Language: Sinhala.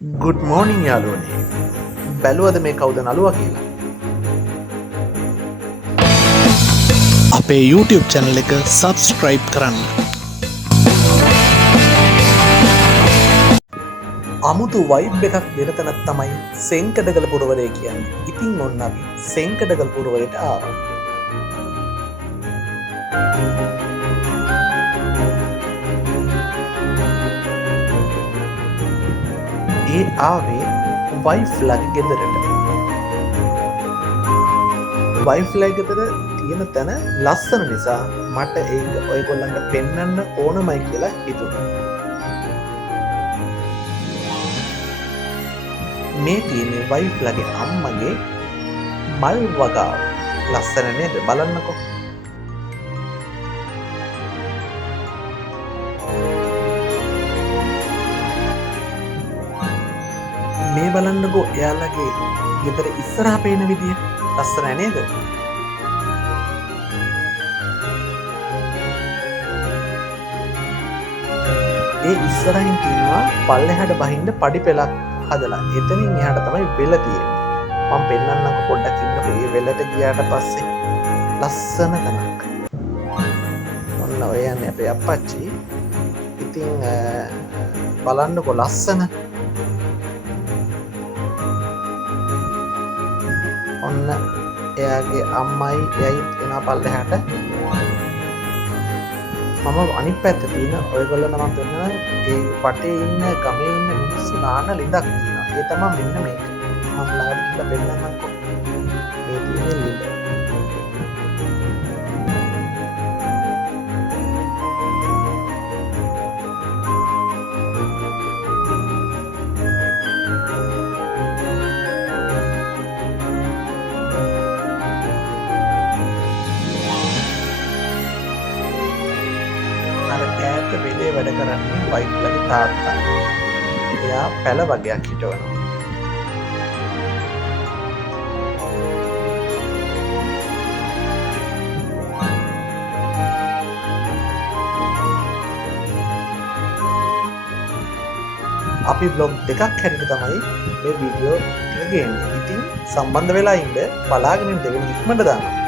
ගුඩ් මෝනිින් යාලුවනේ බැලුවද මේ කවුද නළුව කියලා. අපේ YouTube චැනල එක සබස්ක්‍රයිබ් කරන්න. අමුතු වයිබ් එකක් දෙන තැනත් තමයි සෙංකඩගල පුරවරය කියන්න. ඉතින් ඔන්න අපි සෙංකඩගල් පුරවරයට ආවා. ඒ ආවේ වයිෆ්ලගේ ගෙදරට. වයිෆ්ලයි ගෙදර තියෙන තැන ලස්සන නිසා මට ඒක ඔයගොල්ලන්ට පෙන්නන්න ඕනමයි කියලා හිතුණා. මේ තියෙන්නේ වයිෆ්ලගේ අම්මගේ මල් වගාව. ලස්සන නේද? බලන්නකෝ. මේ බලන්නකෝ එයාලගේ ගෙදර ඉස්සරහා පේන විදිය ලස්සන නේද? ඒ ඉස්සරහින් තියෙනවා පල්ලෙහාට බහින්න පඩි පෙළක් හදලා. එතනින් එහාට තමයි වෙල තියෙන්නේ. මම පෙන්නන්නම්කො පොඩ්ඩක් ඉන්නකො. මේ වෙලට ගියාට පස්සේ ලස්සන තැනක්. ඔන්න ඔය යන්නේ අපේ අප්පච්චි. ඉතින් බලන්නකො ලස්සන. ඔන්න එයාගේ අම්මයි එයයිත් එනවා පල්ලෙහාට. මම අනිත් පැත්ත තියෙන ඔයගොල්ලන්ට මම පෙන්නන ඒ වටේ ඉන්න ගමේ ඉන්න මිනිස්සු නාන ලිඳක් තියෙනවා. ඒ තමයි මෙන්න මේක. මම ළඟට ගිහලා පෙන්නන්නම්කො. මේ තියෙන ලිඳ. ඈත වෙලේ වැඩ කරන්නේ වයිෆ්ලගේ තාත්තා. එයා පැල වගයක් හිටවනවා. අපි බ්ලොග් දෙකක් හැටියට තමයි මේ වීඩියෝ එක ගේන්නේ. ඉතින් සම්බන්ධ වෙලා ඉන්න බලාගෙන ඉන්න දෙවෙනි ඉක්මනට දානවා.